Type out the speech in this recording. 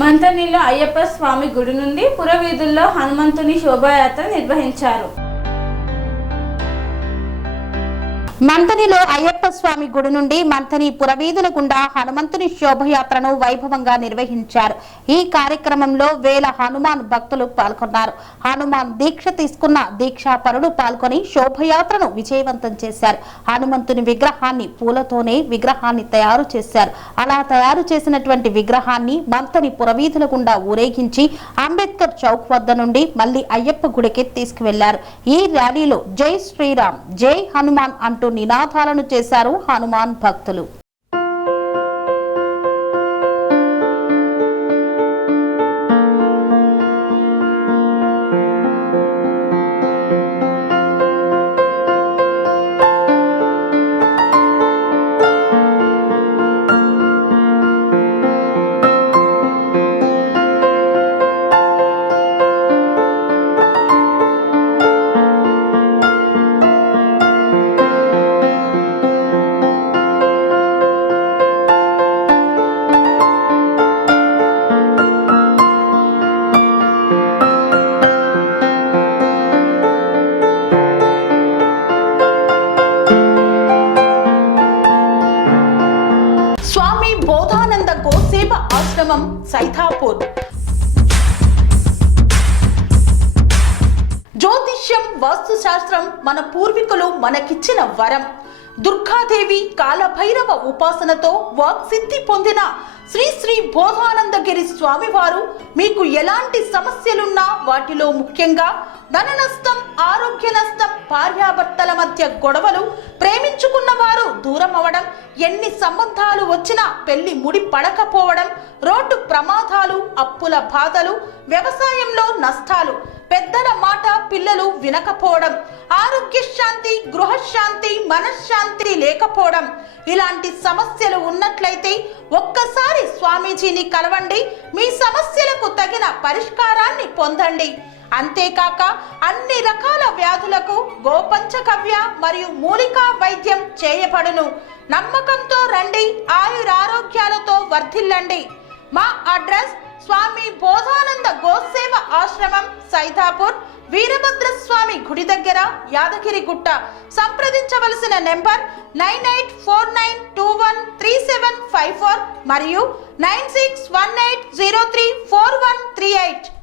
మంతనిలో అయ్యప్ప స్వామి గుడి నుండి పురవీధుల్లో హనుమంతుని శోభాయాత్ర నిర్వహించారు. మంతనిలో అయ్యప్ప స్వామి గుడి నుండి మంతని పురవీధుల గుండా హనుమంతుని శోభయాత్రను వైభవంగా నిర్వహించారు. ఈ కార్యక్రమంలో వేల హనుమాన్ భక్తులు పాల్గొన్నారు. హనుమాన్ దీక్ష తీసుకున్న దీక్షాపరులు పాల్గొని శోభయాత్రను విజయవంతం చేశారు. హనుమంతుని విగ్రహాన్ని పూలతోనే విగ్రహాన్ని తయారు చేశారు. అలా తయారు చేసినటువంటి విగ్రహాన్ని మంతని పురవీధుల గుండా ఊరేగించి అంబేద్కర్ చౌక్ వద్ద నుండి మళ్లీ అయ్యప్ప గుడికి తీసుకువెళ్లారు. ఈ ర్యాలీలో జై శ్రీరామ్, జై హనుమాన్ అంటూ నినాదాలను చేశారు హనుమాన్ భక్తులు. స్వామి బోధానంద గోసేవ ఆశ్రమం సైథాపూర్. జ్యోతిష్యం, వాస్తుశాస్త్రం మన పూర్వీకులు మనకిచ్చిన వరం. దుర్గాదేవి, కాలభైరవ ఉపాసనతో వాక్సిద్ధి పొందిన శ్రీ శ్రీ బోధానందగిరి స్వామివారు మీకు ఎలాంటి సమస్యలున్నా, వాటిలో ముఖ్యంగా ధన నష్టం, ఆరోగ్య నష్టం, భార్యాభర్తల మధ్య గొడవలు, ప్రేమించుకున్న వారు దూరం అవడం, ఎన్ని సంబంధాలు వచ్చినా పెళ్లి ముడి పడకపోవడం, రోడ్డు ప్రమాదాలు, అప్పుల బాధలు, వ్యవసాయంలో నష్టాలు, పెద్దల మాట పిల్లలు వినకపోవడం, ఆరోగ్య శాంతి, గృహశాంతి, మనశ్శాంతి లేకపోవడం, ఇలాంటి సమస్యలు ఉన్నట్లయితే ఒక్కసారి స్వామీజీని కలవండి. మీ సమస్యలకు తగిన పరిష్కారాన్ని పొందండి. అంతేకాక అన్ని రకాల వ్యాధులకు గోపంచకవ్య మరియు మూలికా వైద్యం చేయబడును. నమ్మకంతో రండి, ఆయురారోగ్యాలతో వర్ధిల్లండి. మా అడ్రస్ స్వామి బోధానంద గోసేవ ఆశ్రమం, సైథాపూర్, వీరభద్రస్వామి గుడి దగ్గర, యాదగిరిగుట్ట. సంప్రదించవలసిన నెంబర్ 9849213754 మరియు 9618034138.